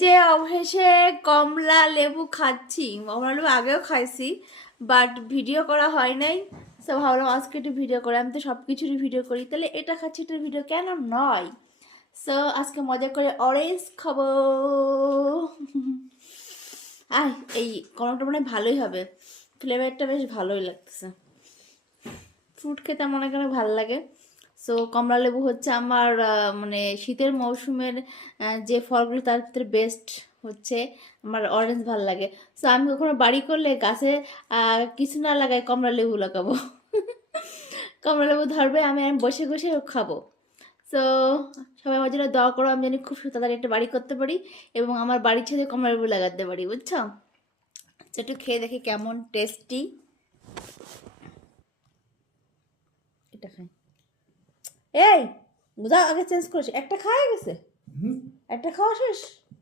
যে অবশেষে কমলা লেবু খাচ্ছি। কমলা লেবু আগেও খাইছি, বাট ভিডিও করা হয় নাই। সো ভাবলাম আজকে একটু ভিডিও করে, আমি তো সব কিছুরই ভিডিও করি, তাহলে এটা খাচ্ছি, এটার ভিডিও কেন নয়। সো আজকে মজা করে অরেঞ্জ খাবো। আহ এই কমলাটা মনে হয় ভালোই হবে, ফ্লেভারটা বেশ ভালোই লাগতেছে। ফ্রুট খেতে আমার অনেক অনেক ভালো লাগে। সো কমলা লেবু হচ্ছে আমার মানে শীতের মৌসুমের যে ফলগুলো তার ভিতরে বেস্ট হচ্ছে আমার অরেঞ্জ ভালো লাগে। সো আমি কখনো বাড়ি করলে গাছে কিছু না লাগাই কমলা লেবু লাগাবো। কমলা লেবু ধরবে, আমি বসে বসে খাবো। সো সবাই আমার জন্য দোয়া করো, আমি জানি খুব তাড়াতাড়ি একটা বাড়ি করতে পারি এবং আমার বাড়ির ছেড়ে কমলা লেবু লাগাতে পারি, বুঝছো? একটু খেয়ে দেখি কেমন টেস্টি। এটা খাই। এই বুঝা আগে চেঞ্জ করেছি, একটা খাওয়া গেছে, একটা খাওয়া শেষ।